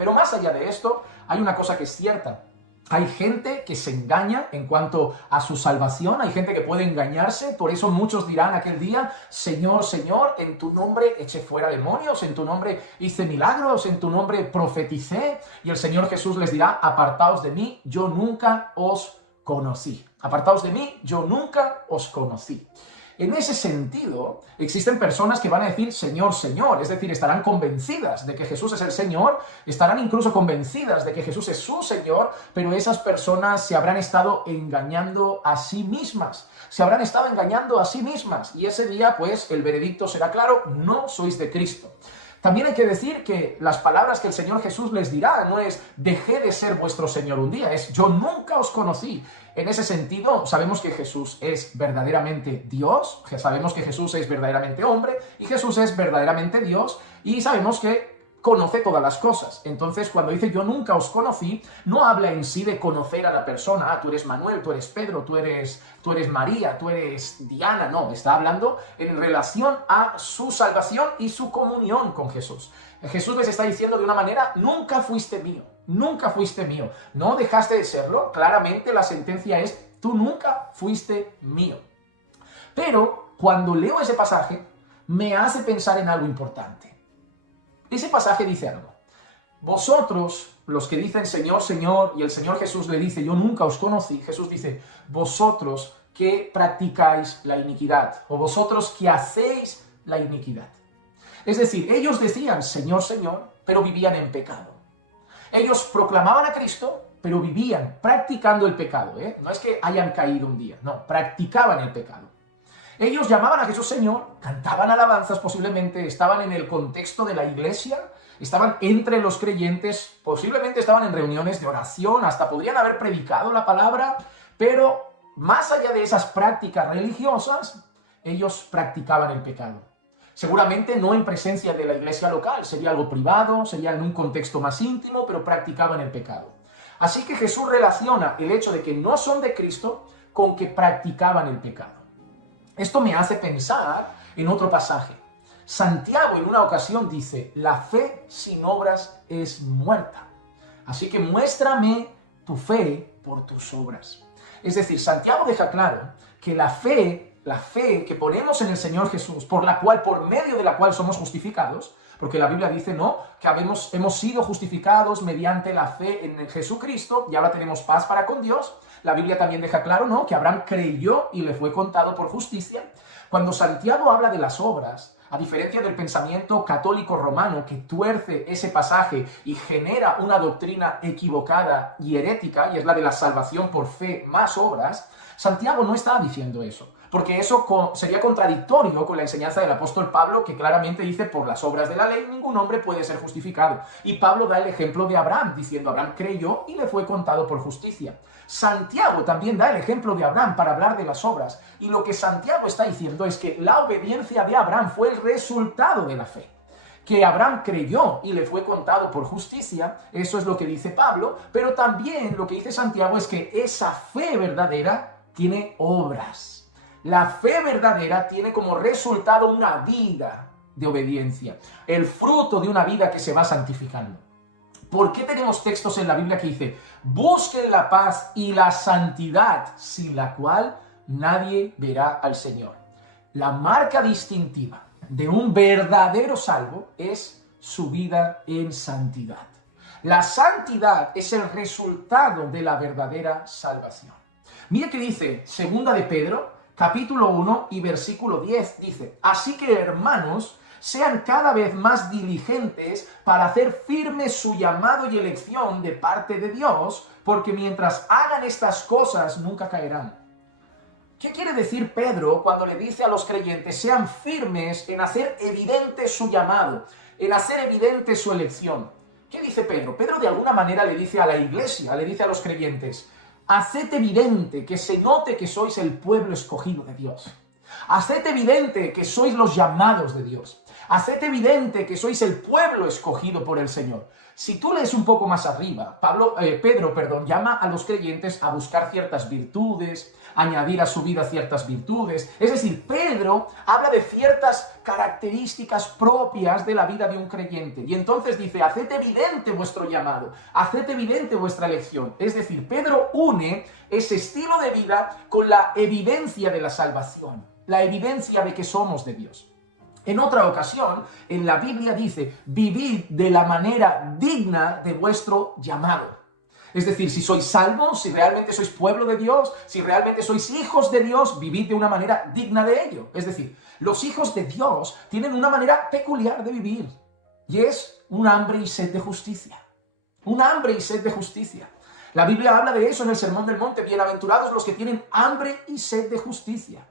Pero más allá de esto, hay una cosa que es cierta. Hay gente que se engaña en cuanto a su salvación, hay gente que puede engañarse, por eso muchos dirán aquel día, Señor, Señor, en tu nombre eché fuera demonios, en tu nombre hice milagros, en tu nombre profeticé, y el Señor Jesús les dirá, apartaos de mí, yo nunca os conocí. Apartaos de mí, yo nunca os conocí. En ese sentido, existen personas que van a decir Señor, Señor, es decir, estarán convencidas de que Jesús es el Señor, estarán incluso convencidas de que Jesús es su Señor, pero esas personas se habrán estado engañando a sí mismas, y ese día, pues, el veredicto será claro, no sois de Cristo. También hay que decir que las palabras que el Señor Jesús les dirá no es dejé de ser vuestro Señor un día, es yo nunca os conocí. En ese sentido, sabemos que Jesús es verdaderamente Dios, sabemos que Jesús es verdaderamente hombre y Jesús es verdaderamente Dios y sabemos que conoce todas las cosas. Entonces, cuando dice yo nunca os conocí, no habla en sí de conocer a la persona. Tú eres Manuel, tú eres Pedro, tú eres María, tú eres Diana. No, está hablando en relación a su salvación y su comunión con Jesús. Jesús les está diciendo de una manera, nunca fuiste mío, nunca fuiste mío. No dejaste de serlo. Claramente la sentencia es, tú nunca fuiste mío. Pero cuando leo ese pasaje, me hace pensar en algo importante. Ese pasaje dice algo. Vosotros, los que dicen Señor, Señor, y el Señor Jesús le dice, yo nunca os conocí, Jesús dice, vosotros que practicáis la iniquidad, o vosotros que hacéis la iniquidad. Es decir, ellos decían Señor, Señor, pero vivían en pecado. Ellos proclamaban a Cristo, pero vivían practicando el pecado. No es que hayan caído un día, no, practicaban el pecado. Ellos llamaban a Jesús Señor, cantaban alabanzas posiblemente, estaban en el contexto de la iglesia, estaban entre los creyentes, posiblemente estaban en reuniones de oración, hasta podrían haber predicado la palabra, pero más allá de esas prácticas religiosas, ellos practicaban el pecado. Seguramente no en presencia de la iglesia local, sería algo privado, sería en un contexto más íntimo, pero practicaban el pecado. Así que Jesús relaciona el hecho de que no son de Cristo con que practicaban el pecado. Esto me hace pensar en otro pasaje. Santiago en una ocasión dice, la fe sin obras es muerta. Así que muéstrame tu fe por tus obras. Es decir, Santiago deja claro que la fe que ponemos en el Señor Jesús, por medio de la cual somos justificados, porque la Biblia dice, ¿no?, que hemos sido justificados mediante la fe en Jesucristo y ahora tenemos paz para con Dios. La Biblia también deja claro, ¿no?, que Abraham creyó y le fue contado por justicia. Cuando Santiago habla de las obras, a diferencia del pensamiento católico romano que tuerce ese pasaje y genera una doctrina equivocada y herética, y es la de la salvación por fe más obras, Santiago no está diciendo eso, porque eso sería contradictorio con la enseñanza del apóstol Pablo, que claramente dice, por las obras de la ley ningún hombre puede ser justificado. Y Pablo da el ejemplo de Abraham, diciendo, Abraham creyó y le fue contado por justicia. Santiago también da el ejemplo de Abraham para hablar de las obras, y lo que Santiago está diciendo es que la obediencia de Abraham fue el resultado de la fe. Que Abraham creyó y le fue contado por justicia, eso es lo que dice Pablo, pero también lo que dice Santiago es que esa fe verdadera tiene obras. La fe verdadera tiene como resultado una vida de obediencia, el fruto de una vida que se va santificando. ¿Por qué tenemos textos en la Biblia que dice, busquen la paz y la santidad, sin la cual nadie verá al Señor? La marca distintiva de un verdadero salvo es su vida en santidad. La santidad es el resultado de la verdadera salvación. Mira que dice 2 de Pedro, capítulo 1 y versículo 10, dice, así que hermanos, sean cada vez más diligentes para hacer firme su llamado y elección de parte de Dios, porque mientras hagan estas cosas nunca caerán. ¿Qué quiere decir Pedro cuando le dice a los creyentes, sean firmes en hacer evidente su llamado, en hacer evidente su elección? ¿Qué dice Pedro? Pedro de alguna manera le dice a la iglesia, le dice a los creyentes, haced evidente, que se note que sois el pueblo escogido de Dios. Haced evidente que sois los llamados de Dios. Haced evidente que sois el pueblo escogido por el Señor. Si tú lees un poco más arriba, Pedro, llama a los creyentes a buscar ciertas virtudes, añadir a su vida ciertas virtudes. Es decir, Pedro habla de ciertas características propias de la vida de un creyente. Y entonces dice, haced evidente vuestro llamado, haced evidente vuestra elección. Es decir, Pedro une ese estilo de vida con la evidencia de la salvación, la evidencia de que somos de Dios. En otra ocasión, en la Biblia dice, vivid de la manera digna de vuestro llamado. Es decir, si sois salvos, si realmente sois pueblo de Dios, si realmente sois hijos de Dios, vivid de una manera digna de ello. Es decir, los hijos de Dios tienen una manera peculiar de vivir, y es un hambre y sed de justicia. Un hambre y sed de justicia. La Biblia habla de eso en el Sermón del Monte, bienaventurados los que tienen hambre y sed de justicia.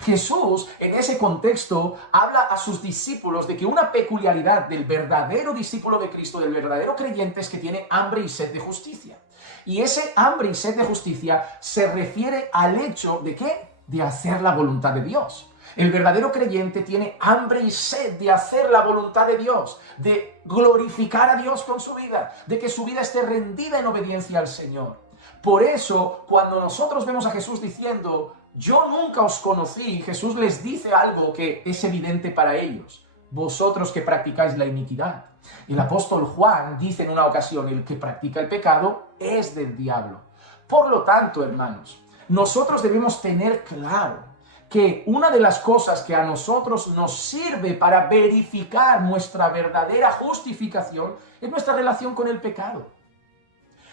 Jesús, en ese contexto, habla a sus discípulos de que una peculiaridad del verdadero discípulo de Cristo, del verdadero creyente, es que tiene hambre y sed de justicia. Y ese hambre y sed de justicia se refiere al hecho de ¿qué? De hacer la voluntad de Dios. El verdadero creyente tiene hambre y sed de hacer la voluntad de Dios, de glorificar a Dios con su vida, de que su vida esté rendida en obediencia al Señor. Por eso, cuando nosotros vemos a Jesús diciendo, yo nunca os conocí, Jesús les dice algo que es evidente para ellos. Vosotros que practicáis la iniquidad. El apóstol Juan dice en una ocasión, el que practica el pecado es del diablo. Por lo tanto, hermanos, nosotros debemos tener claro que una de las cosas que a nosotros nos sirve para verificar nuestra verdadera justificación es nuestra relación con el pecado.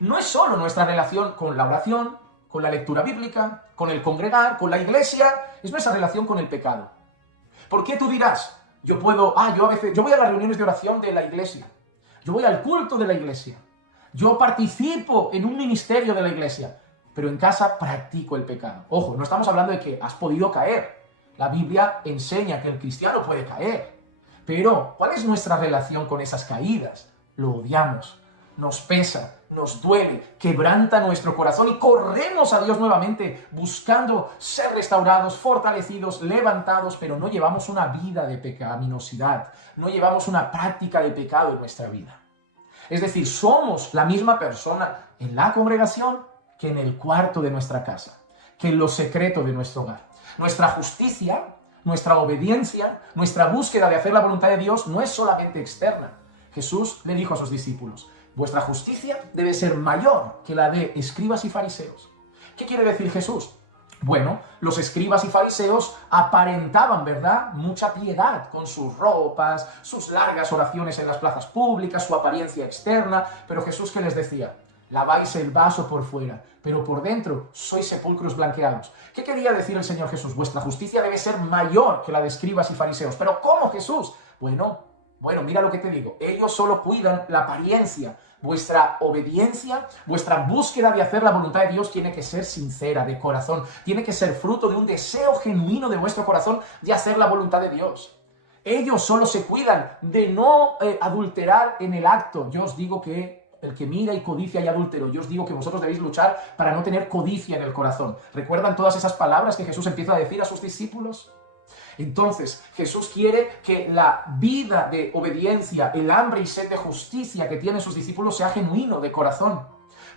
No es solo nuestra relación con la oración, con la lectura bíblica, con el congregar, con la iglesia, es nuestra relación con el pecado. ¿Por qué tú dirás? Yo voy a las reuniones de oración de la iglesia, yo voy al culto de la iglesia, yo participo en un ministerio de la iglesia, pero en casa practico el pecado. Ojo, no estamos hablando de que has podido caer. La Biblia enseña que el cristiano puede caer. Pero, ¿cuál es nuestra relación con esas caídas? Lo odiamos, nos pesa, nos duele, quebranta nuestro corazón y corremos a Dios nuevamente buscando ser restaurados, fortalecidos, levantados, pero no llevamos una vida de pecaminosidad, no llevamos una práctica de pecado en nuestra vida. Es decir, somos la misma persona en la congregación que en el cuarto de nuestra casa, que en lo secreto de nuestro hogar. Nuestra justicia, nuestra obediencia, nuestra búsqueda de hacer la voluntad de Dios no es solamente externa. Jesús le dijo a sus discípulos, vuestra justicia debe ser mayor que la de escribas y fariseos. ¿Qué quiere decir Jesús? Bueno, los escribas y fariseos aparentaban, ¿verdad?, mucha piedad con sus ropas, sus largas oraciones en las plazas públicas, su apariencia externa, pero Jesús, ¿qué les decía? Laváis el vaso por fuera, pero por dentro sois sepulcros blanqueados. ¿Qué quería decir el Señor Jesús? Vuestra justicia debe ser mayor que la de escribas y fariseos. ¿Pero cómo, Jesús? Bueno, mira lo que te digo. Ellos solo cuidan la apariencia. Vuestra obediencia, vuestra búsqueda de hacer la voluntad de Dios tiene que ser sincera, de corazón. Tiene que ser fruto de un deseo genuino de vuestro corazón de hacer la voluntad de Dios. Ellos solo se cuidan de no adulterar en el acto. Yo os digo que el que mira y codicia y adúltero. Yo os digo que vosotros debéis luchar para no tener codicia en el corazón. ¿Recuerdan todas esas palabras que Jesús empieza a decir a sus discípulos? Entonces, Jesús quiere que la vida de obediencia, el hambre y sed de justicia que tienen sus discípulos sea genuino, de corazón.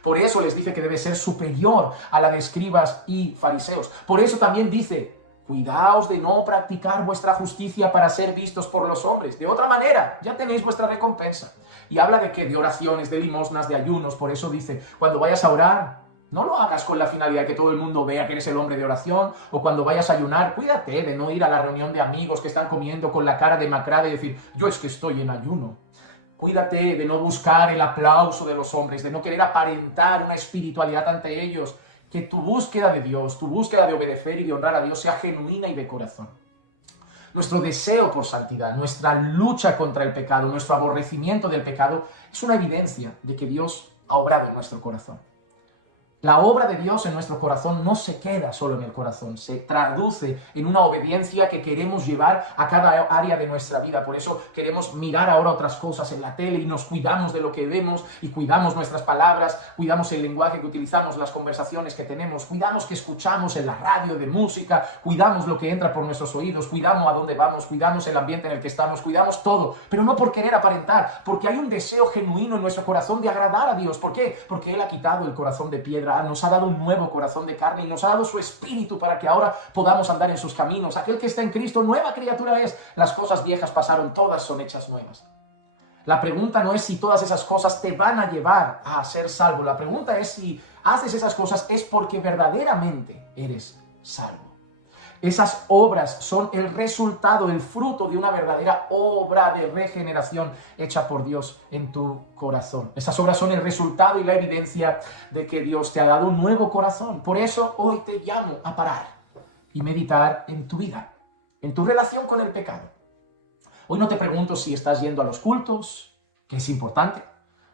Por eso les dice que debe ser superior a la de escribas y fariseos. Por eso también dice, cuidaos de no practicar vuestra justicia para ser vistos por los hombres. De otra manera, ya tenéis vuestra recompensa. Y habla de qué, de oraciones, de limosnas, de ayunos. Por eso dice, cuando vayas a orar, no lo hagas con la finalidad de que todo el mundo vea que eres el hombre de oración, o cuando vayas a ayunar, cuídate de no ir a la reunión de amigos que están comiendo con la cara demacrada y decir, yo es que estoy en ayuno. Cuídate de no buscar el aplauso de los hombres, de no querer aparentar una espiritualidad ante ellos, que tu búsqueda de Dios, tu búsqueda de obedecer y de honrar a Dios sea genuina y de corazón. Nuestro deseo por santidad, nuestra lucha contra el pecado, nuestro aborrecimiento del pecado, es una evidencia de que Dios ha obrado en nuestro corazón. La obra de Dios en nuestro corazón no se queda solo en el corazón, se traduce en una obediencia que queremos llevar a cada área de nuestra vida. Por eso queremos mirar ahora otras cosas en la tele y nos cuidamos de lo que vemos y cuidamos nuestras palabras, cuidamos el lenguaje que utilizamos, las conversaciones que tenemos, cuidamos que escuchamos en la radio de música, cuidamos lo que entra por nuestros oídos, cuidamos a dónde vamos, cuidamos el ambiente en el que estamos, cuidamos todo, pero no por querer aparentar, porque hay un deseo genuino en nuestro corazón de agradar a Dios. ¿Por qué? Porque Él ha quitado el corazón de piedra, nos ha dado un nuevo corazón de carne y nos ha dado su espíritu para que ahora podamos andar en sus caminos. Aquel que está en Cristo, nueva criatura es. Las cosas viejas pasaron, todas son hechas nuevas. La pregunta no es si todas esas cosas te van a llevar a ser salvo. La pregunta es si haces esas cosas es porque verdaderamente eres salvo. Esas obras son el resultado, el fruto de una verdadera obra de regeneración hecha por Dios en tu corazón. Esas obras son el resultado y la evidencia de que Dios te ha dado un nuevo corazón. Por eso hoy te llamo a parar y meditar en tu vida, en tu relación con el pecado. Hoy no te pregunto si estás yendo a los cultos, que es importante.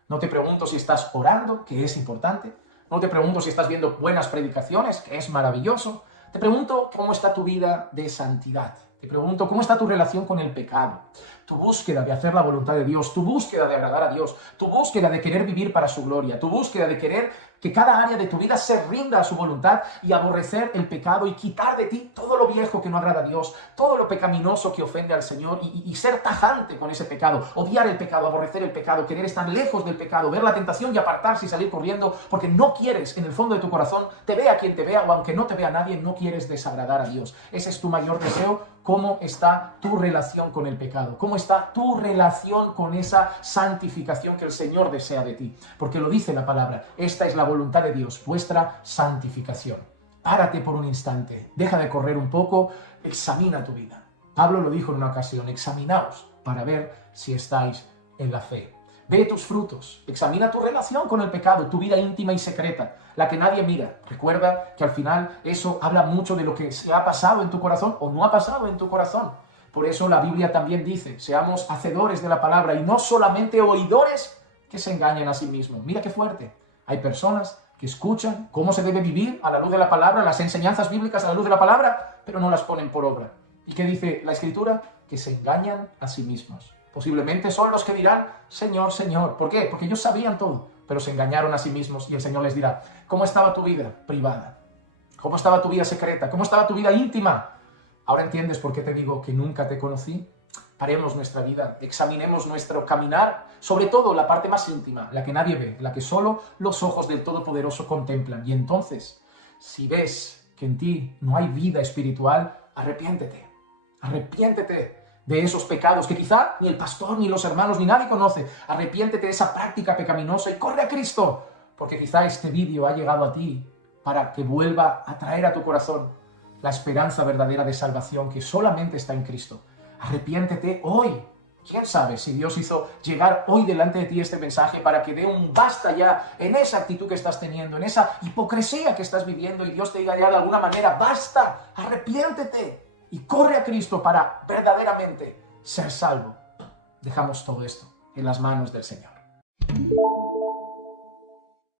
No te pregunto si estás orando, que es importante. No te pregunto si estás viendo buenas predicaciones, que es maravilloso. Te pregunto cómo está tu vida de santidad. Te pregunto cómo está tu relación con el pecado, tu búsqueda de hacer la voluntad de Dios, tu búsqueda de agradar a Dios, tu búsqueda de querer vivir para su gloria, tu búsqueda de querer que cada área de tu vida se rinda a su voluntad y aborrecer el pecado y quitar de ti todo lo viejo que no agrada a Dios, todo lo pecaminoso que ofende al Señor y ser tajante con ese pecado, odiar el pecado, aborrecer el pecado, querer estar lejos del pecado, ver la tentación y apartarse y salir corriendo porque no quieres en el fondo de tu corazón, te vea quien te vea o aunque no te vea nadie, no quieres desagradar a Dios. Ese es tu mayor deseo. ¿Cómo está tu relación con el pecado? ¿Cómo está tu relación con esa santificación que el Señor desea de ti? Porque lo dice la palabra, esta es la voluntad de Dios, vuestra santificación. Párate por un instante, deja de correr un poco, examina tu vida. Pablo lo dijo en una ocasión, examinaos para ver si estáis en la fe. Ve tus frutos, examina tu relación con el pecado, tu vida íntima y secreta, la que nadie mira. Recuerda que al final eso habla mucho de lo que se ha pasado en tu corazón o no ha pasado en tu corazón. Por eso la Biblia también dice, seamos hacedores de la palabra y no solamente oidores que se engañan a sí mismos. Mira qué fuerte. Hay personas que escuchan cómo se debe vivir a la luz de la palabra, las enseñanzas bíblicas a la luz de la palabra, pero no las ponen por obra. ¿Y qué dice la Escritura? Que se engañan a sí mismos. Posiblemente son los que dirán, Señor, Señor. ¿Por qué? Porque ellos sabían todo, pero se engañaron a sí mismos y el Señor les dirá, ¿cómo estaba tu vida privada? ¿Cómo estaba tu vida secreta? ¿Cómo estaba tu vida íntima? ¿Ahora entiendes por qué te digo que nunca te conocí? Paremos nuestra vida, examinemos nuestro caminar, sobre todo la parte más íntima, la que nadie ve, la que solo los ojos del Todopoderoso contemplan. Y entonces, si ves que en ti no hay vida espiritual, arrepiéntete, arrepiéntete de esos pecados que quizá ni el pastor, ni los hermanos, ni nadie conoce. Arrepiéntete de esa práctica pecaminosa y corre a Cristo, porque quizá este vídeo ha llegado a ti para que vuelva a traer a tu corazón la esperanza verdadera de salvación que solamente está en Cristo. Arrepiéntete hoy. ¿Quién sabe si Dios hizo llegar hoy delante de ti este mensaje para que dé un basta ya en esa actitud que estás teniendo, en esa hipocresía que estás viviendo y Dios te diga ya de alguna manera, basta, arrepiéntete y corre a Cristo para verdaderamente ser salvo? Dejamos todo esto en las manos del Señor.